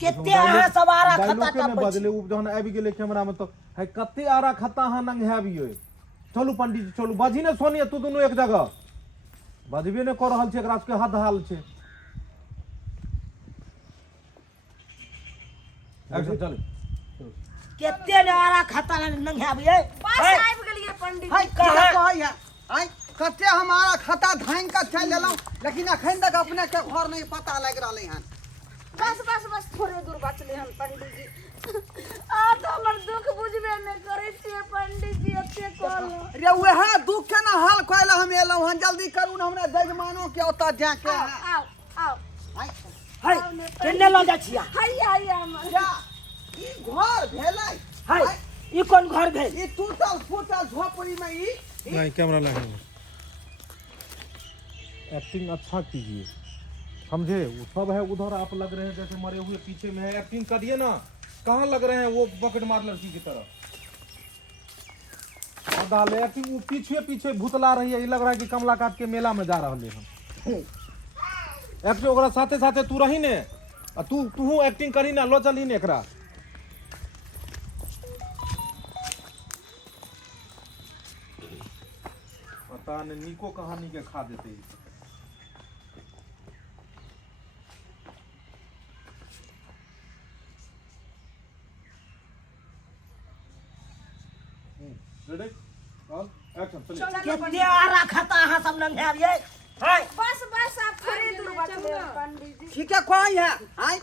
केते आहा सब आरा खाता के बदले उ जहन आबि गेले कैमरा में तो है कते आरा खाता हां नंग हैबियो चलू पंडित जी चलू बाजी ने सोनिया तू दोनों एक जगह बजबे ने कर रहल छै एकरा के हद हाल छै एक्शन चल केते ने आरा खाता नंग हैबियो बस आबि गेलिए पंडित हाय कहा कहैया आय कते हमारा खाता धान का चल लेलौ लेकिन अखन तक अपने के घर नहीं पता लग रहले हन बस थोड़े दूर बचले हन पंडित जी आ तो हमर दुख बुझबे नै करै छियै पंडित जी एते कहल रे वह दुख के ना हाल कहला हम एलौ हन जल्दी करू न हमरा जजमानो के ओता जाके आओ हाय हाय केने ल जा छिया हाय हमर या ई घर भेलै हाय ई कोन घर भेल ई टूटल फूटल झोपड़ी में ई नहीं कैमरा लगा एक्टिंग अच्छा कीजिए समझे वो सब है उधर आप लग रहे हैं जैसे मरे हुए पीछे में है एक्टिंग करिए ना कहाँ लग रहे हैं वो बकेट मार लड़की की तरह डाले एक्टिंग वो पीछे पीछे भूतला रही है ये लग रहा है कि कमला काट के मेला में जा रहे हम एक्टिंग ओकरा साथे साथे तू रही ने तू एक्टिंग करी ना लो चली ने एकरा पता नहीं निको कहानी के खा देते रेडी ऑल एक्शन चलिए केते आरा खाता आहा सब नंग हैबियो हाय बस आप थोड़े दूर बचले पंडित जी ठीक है कोई है हाय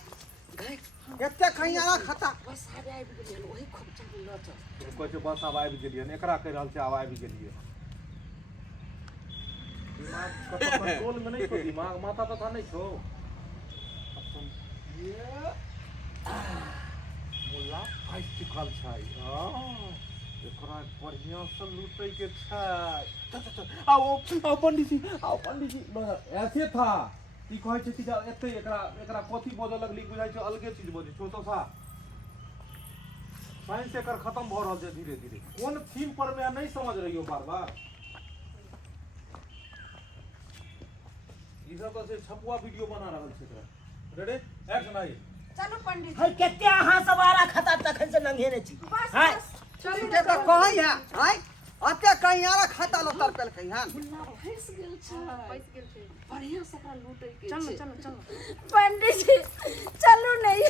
एते कहीं आरा खाता बस आबि गेलिए ओही खूब चल ल चल कोई से बस अब आबि गेलिए एकरा कह रहल छै अब आबि गेलिए दिमाग का कंट्रोल में नहीं छो दिमाग माथा तो था नहीं छो ये मुल्ला फाइट सिखल छै एकरा बढ़िया से लूटे के छै चल आओ पंडित जी ऐसे था ई कहै छै कि एते एकरा कथि बोझ लगली बुझाइ छै अलगे चीज बोझ छो तो सा साइंस एकर खत्म भ रहल छै धीरे धीरे कोन थीम पर मैं नहीं समझ रही हो बार इधर तो से छपुआ वीडियो बना रहल छै एकरा रेडी एक्शन आई चलो पंडित हाय केते आहा सब आरा खाता तखन से नंगे ने छी हाय ठीक है तो कहै है हाय अते कहीं आरा खाता लो तर पेल कहीं हन फंस गेल छै बढ़िया से एकरा लूटे के चलो पंडित जी चलू नहीं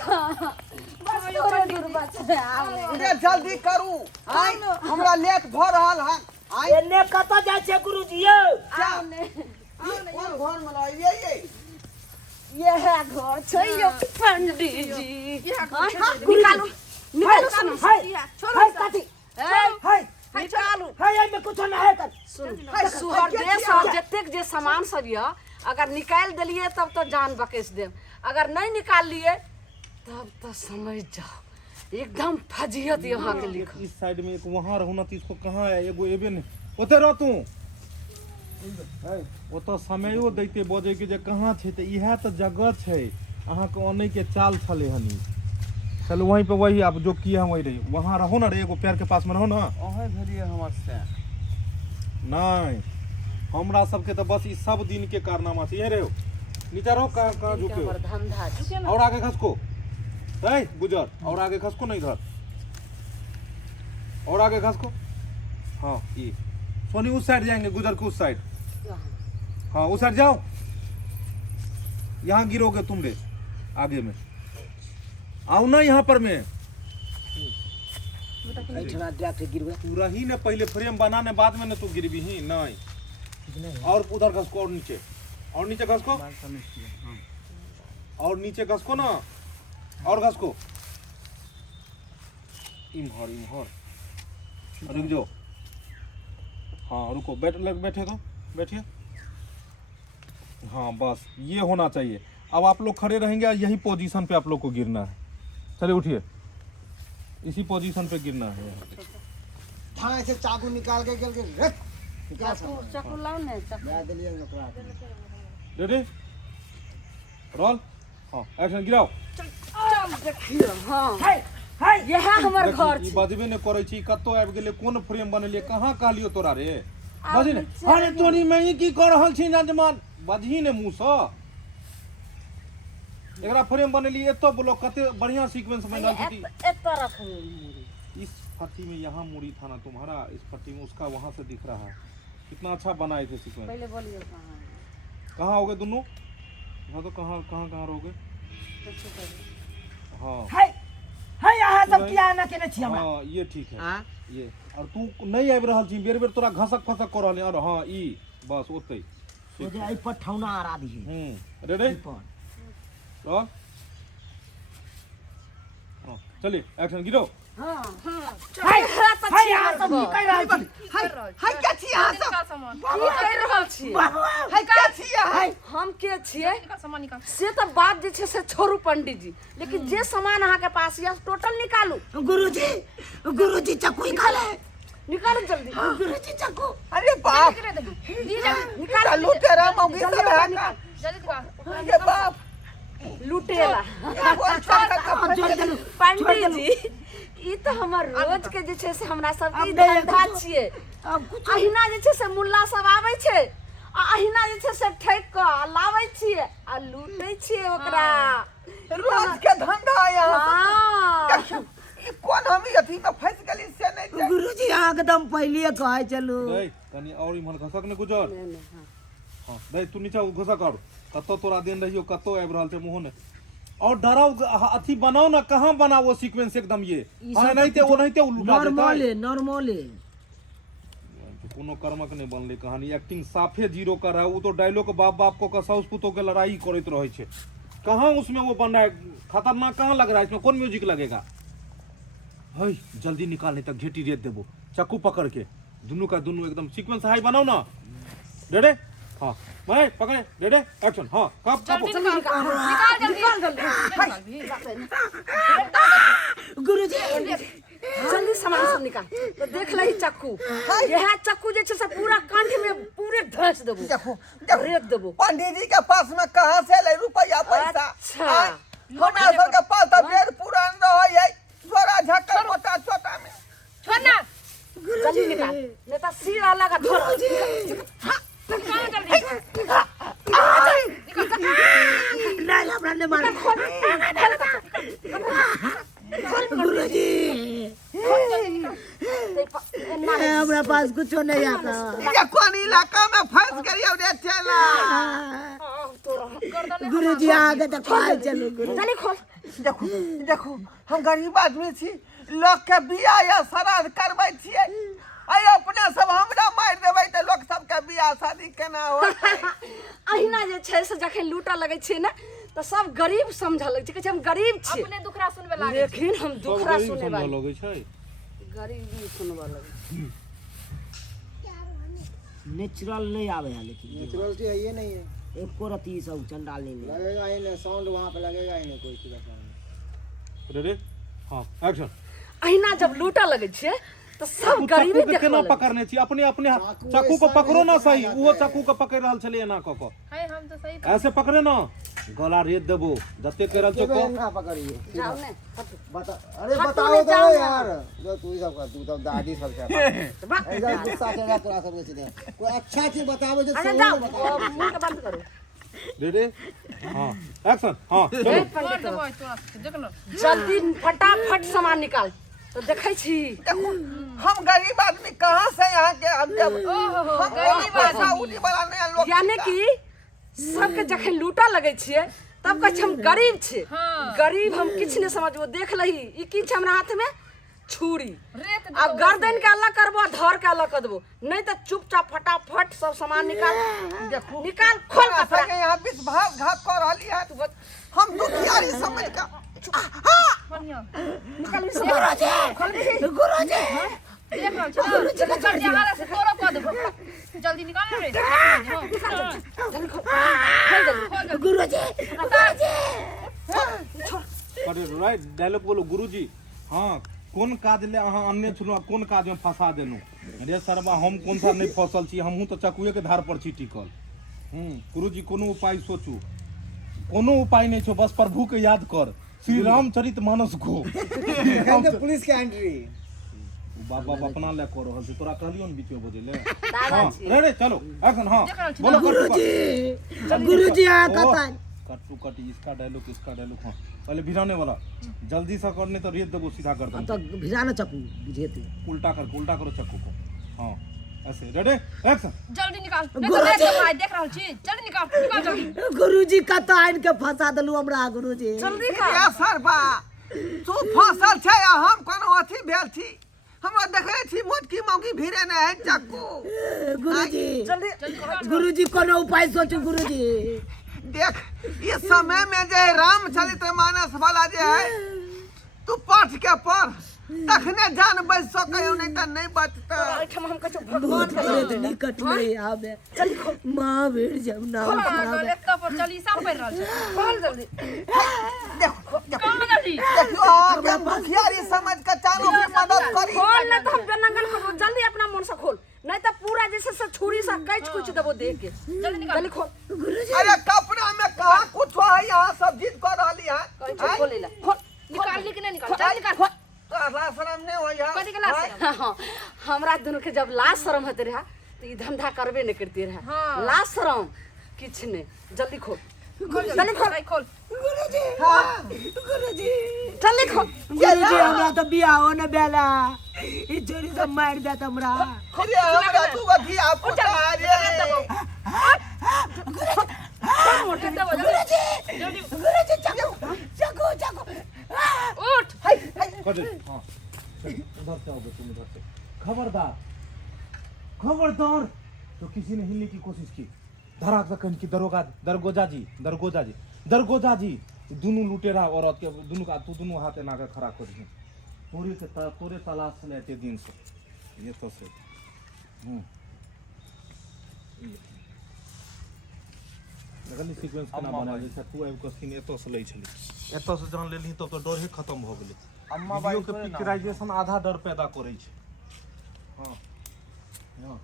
बस थोड़े दूर बचले आबे रे जल्दी करू हाय हमरा लेट भ रहल हन हाय एने कत जाय छै गुरुजी यौ आओ ने कोन घर में ला ये है घर छै यो पंडित जी निकालू सुनो छोड़ो काटी हाय निकालू हाय में कुछ ना है कर सुन सुहर देश और जतेक जे सामान सब य अगर निकाल देलिए तब तो जान बकेस देम अगर नहीं निकाल लिए तब तो समझ जाओ एकदम फजियत यहाँ के लिखो इस साइड में एक वहां रहू ना तो इसको कहां है एगो एबे ने ओते रह तू ओ तो समयो दैते बजे के जे कहां छै त इहा त जगह छै अहां के ओने के चाल छले हनी चलो वहीं पे वही आप जो किए हैं वही रही वहां रहो ना रे एगो पैर के पास में रहो ना ओहे भेलिए हमर से नहीं हमरा सबके तो बस ई सब दिन के कारनामा छै ये रे नीचे रहो कहां झुके हो धंधा झुके और आगे खसको ए गुजर और आगे खसको नहीं इधर और आगे खसको हां ये सोनी उस साइड जाएंगे गुजर के उस साइड हाँ उस साइड जाओ यहाँ गिरोगे तुम रे आगे में आओ ना यहाँ पर मैं पूरा ही ने पहले फ्रेम बनाने बाद में ना तू गिरबी ही नहीं और उधर घसको और नीचे घसको और नीचे घसको ना और घसको इमहर रुक जाओ हाँ रुको बैठे तो बैठिए हाँ बस ये होना चाहिए अब आप लोग खड़े रहेंगे यही पोजीशन पे आप लोग को गिरना है चलिए उठिए इसी पोजीशन पे गिरना है थाने से चाकू निकाल के चाकू लाओ ने रेडी रोल हाँ एक्शन गिराओ देखियो हां हाय हाय ये है हमर घर ई बजबे ने करे छी कत्तो आबि गेले कोन फ्रेम बनलिए कहाँ कहलियो तोरा रे बजी ने अरे तोरी मैं की कर रहल छी जजमान बजही ने मुंह से एकरा फ्रेम बनेली एतो बोलो कते बढ़िया सीक्वेंस बनल थी। एत रख मुड़ी। इस फट्टी में यहाँ मुड़ी था ना तुम्हारा, इस फट्टी में उसका, वहाँ से दिख रहा है। कितना अच्छा बनाए थे सीक्वेंस। पहले बोलिए कहाँ हो गए दोनों? हाँ तो कहाँ कहाँ कहाँ रहोगे? हाँ है यहाँ सब किया ना के नहीं हमरा। हाँ ये ठीक है। ये और तू नहीं आबि रहल छी, बेर बेर तोरा घसक फसक कर रहल। और हाँ ई बस ओतै ओ जे आई पठौना आरा दी। रेडी और हाँ चलिए एक्शन गिरो। हां हां है यहाँ सब निकल रहल छी। हाय क्या छी यहाँ सब? की कर रहल छी? हाय क्या छी यहाँ? हम के छिए से तो बात जे छे से छोड़ू पंडित जी, लेकिन जे सामान अहाँ के पास ये टोटल निकालू। गुरुजी चक्कू खा ले। निकालू जल्दी। गुरुजी चक्कू। अरे बाप निकाल लुटेरा मौगी सब है का? अरे बाप लुटेला। पंडित जी ई तो हमर रोज के जे छे से हमरा सब की धंधा छिए। अहिना जे छे से मुल्ला सब आबै छे आ अहिना जे छे से ठेक के लाबै छिए आ लूटै छिए ओकरा। रोज के धंधा यहाँ। हां ई कौन हम अथी में फंस गेली से नहीं? गुरुजी एकदम पहले कहे चलो। दे कनी और इमहर घसक ने गुजर। हां दे तू नीचा घसक कर। कतो तोरा देन रहियो, कतो आबि रहल छे मुंह ने। और डराओ अथी बनाओ ना, कहाँ बनाओ वो सीक्वेंस एकदम ये। हां नहीं ते वो नहीं ते उल्टा नॉर्मल कोनो कर्मक नहीं बनले कहानी। एक्टिंग साफे जीरो कर रहा है वो तो। डायलॉग बाप बाप को साउस पुतों के लड़ाई करते रहे छे। कहाँ उसमें वो बन रहा है? खतरनाक कहाँ लग रहा है? इसमें कौन म्यूजिक लगेगा? है जल्दी निकाल नहीं तक घेटी रेत देबो चाकू पकड़ के। दोनों का दोनों एकदम सीक्वेंस हाई बनाओ ना। रेडी हाँ भाई पकड़े रेडी एक्शन। हाँ कब गुरुजी जल्दी सामान सब निकाल। तो देख लही चक्कू, यह चक्कू जे छे से पूरा कंठ में पूरे धस देबो। देखो रेत देबो। पंडित जी के पास में कहाँ से ले रुपया पैसा? अच्छा हमरा सब के पास तो ढेर पुरान रहे है। छोरा झक्का मोटा छोटा में छोड़ ना। जल्दी निकाल नहीं तो सिर अलग धर। निकाल जल्दी। नहीं हमरा ने मार। गुरुजी हमरा पास कुछ नहीं आता। ये कौन इलाका में फंस गई हो रे चला? गुरुजी आगे तक कहे चलो। जल्दी खोल। देखो देखो हम गरीब आदमी छी, लोग के बियाह या श्राद्ध करबै छियै। आई अपने सब हमरा मार देबै त लोग सब के बियाह शादी केना होतै? अहिना जे छै से जखन लूटा लगै छै ना तो सब गरीब समझ लगे छै। हम गरीब छी अपने दुखरा सुनबे लागे, लेकिन हम दुखरा सुने वाला लगे छै। गरीबी सुनबे लगे। नेचुरल नहीं आवे है, लेकिन नेचुरल तो है ये नहीं है। एक को रती सब चंडाल नहीं लगेगा ही नहीं, साउंड वहाँ पे लगेगा ही नहीं कोई चीज़ का। रेडी हाँ एक्शन। अहिना जब लूटा लगे छै तो सब गरीबी चाकू के केना पकड़ने छी? अपने अपने चाकू को पकड़ो ना सही। वो चाकू को पकड़ रहल छले एना क क। हम तो सही ऐसे पकड़े ना, गला रेत देबो जते करल छ को। ना पकड़िए जाओ ने बता। अरे हाँ, बताओ तूने तो जाओ यार, जो तू ही सब का, तू तो दादी सब का ऐसा गुस्सा चढ़ा तोरा सब सीधे। कोई अच्छा चीज बताओ जो अरे सही जाओ में बताओ। मुंह के बंद करो। रेडी हाँ एक्शन। हाँ चलो जल्दी फटाफट सामान निकाल। तो देखै छी देखो हम गरीब आदमी कहाँ से यहाँ के हम जब हम गरीब आदमी वाला नहीं लोग। यानी कि सबके जखन लूटा लगे छिए तब कह हम गरीब छे। गरीब हम किछ नहीं समझबो। देख लही ई की छ हमरा हाथ में? छुरी। आ गर्दन के अलग करबो, धर के अलग कर देबो। नहीं तो चुपचाप फटाफट सब सामान निकाल। देखो निकाल खोल हमरा कपड़ा। संगे यहाँ विश्वास घात कर रहली है। हम दुखियारी समझ का निकाल गुरुजी देख लो चलो कर जहां से तोरो को देबो। जल्दी निकाल रे। जल्दी खोल गुरुजी अरे राइट डायलॉग बोलो गुरुजी। हाँ कौन काज ले अहाँ अन्य छुनो, कौन काज में फंसा देनु? अरे सरबा हम कौन सा नहीं फसल छी, हमहू तो चकुए के धार पर छी टिकल। गुरुजी कोनो उपाय सोचू। कोनो उपाय नहीं छो, बस प्रभु के याद कर। श्री रामचरित मानस को। पुलिस के एंट्री बाबा अपना ले कर रहल छै, तोरा कहलियो न बीच में बोले ले। दादा हां छी रे चलो एक्शन। हां बोलो गुरुजी आ कतन कट टू कट इसका डायलॉग हाँ पहले भिराने वाला जल्दी से करने तो रेत देबो सीधा कर अब दो तो भिराना चक्कू बुझेते उल्टा करो चक्कू को हाँ ऐसे रेडी एक्शन जल्दी निकाल नहीं तो देख रहा है देख रहा हूं चीज जल्दी निकाल जल्दी गुरुजी का तो आइन के फंसा दलू हमरा गुरुजी जल्दी कर या सर बा तू फसल छै आ हम कोनो अथी भेल छी हमरा देखै छी मोटकी मौकी भिरे नै है चक्कू गुरुजी जल्दी गुरुजी कोनो उपाय सोचू गुरुजी देख इस समय में जे रामचरितमानस वाला जे है तू पाठ के पढ़ तखने जान बच सकै नहीं त नहीं बचता हम कछु भगवान बहुत निकट में आवे महावीर जब नाम सुनावे पर चली सब पढ़ रहल छै बोल जल्दी देखो कौन जल्दी देखो के मुखियारी समझ के चारों की मदद करी खोल न तो हम बेनंगल खोल जल्दी अपना मन से खोल नहीं तो पूरा जैसे से छुरी से कैच कुछ देबो देख के जल्दी निकाल जल्दी खोल गुरुजी अरे कपड़ा में कहा कुछ है यहाँ सब जीत कर रहली है कैच खोल ले खोल निकाल ली कि नहीं निकाल जल्दी निकाल तो शर्म नहीं हो यार कथी के लाश हमरा दोनों के जब लाश शर्म होते रहा तो ई धंधा करबे नहीं करते रहा लाश शर्म किछ नहीं जल्दी खोल जल्दी खोल गुरुजी हाँ गुरुजी जल्दी खोल गुरुजी हमरा तो बियाह होने बेला ई चोरी से मार देत हमरा अरे हमरा तू अथी आप रे मोटे दे जल्दी गुरुजी चको उठ कर दे हाँ उधर से आओ तुम उधर से खबरदार तो किसी ने हिलने की कोशिश की धरा सकन की दरगोजा जी दोनों लुटेरा औरत के दोनों का तू दोनों हाथ ना के खड़ा कर दी पूरे तलाश लेते दिन से ये तो से लगल सीक्वेंस केना बना जे तू आबि के सीन एतो से लै छली एतो से जान लेली तब तो डर ही खत्म हो गेलै अम्मा वीडियो के पिक्चराइजेशन आधा डर पैदा करै छै हां हां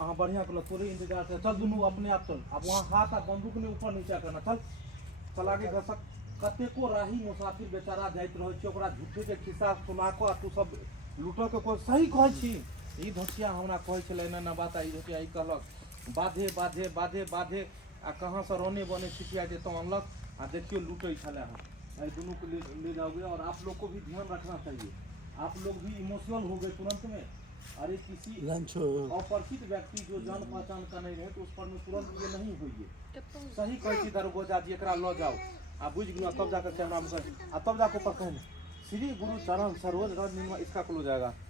अहाँ बढ़िया कल तोरे इंतजार से चल दुनू अपने आप चल अब वहां हाथ आ बंदूक ने ऊपर नीचा करना चल आगे घसक कतेको राही मुसाफिर बेचारा जाइत रहै छै ओकरा झूठे के खिस्सा सुना को तू सब लूटो के कोई सही कहै छी ई धोसिया हमरा कहै छलै ना बात आई धोसिया ई कहलक बाधे आ कहां से रोने बने छिटिया जे तो अनलक आ देखियो लूटै छले हम आई दोनों को ले जाओगे और आप लोग को भी ध्यान रखना चाहिए आप लोग भी इमोशनल हो गए तुरंत में अरे किसी अपरिचित व्यक्ति जो जान पहचान का नहीं रहे तो उस पर में तुरंत ये नहीं होइए सही कहती दरगोजा जी एकरा लो जाओ आ बुझ गया तब जाकर कैमरा में आ तब जाकर ऊपर कहने श्री गुरु चरण सरोज रज निर्मा इसका क्लोज जाएगा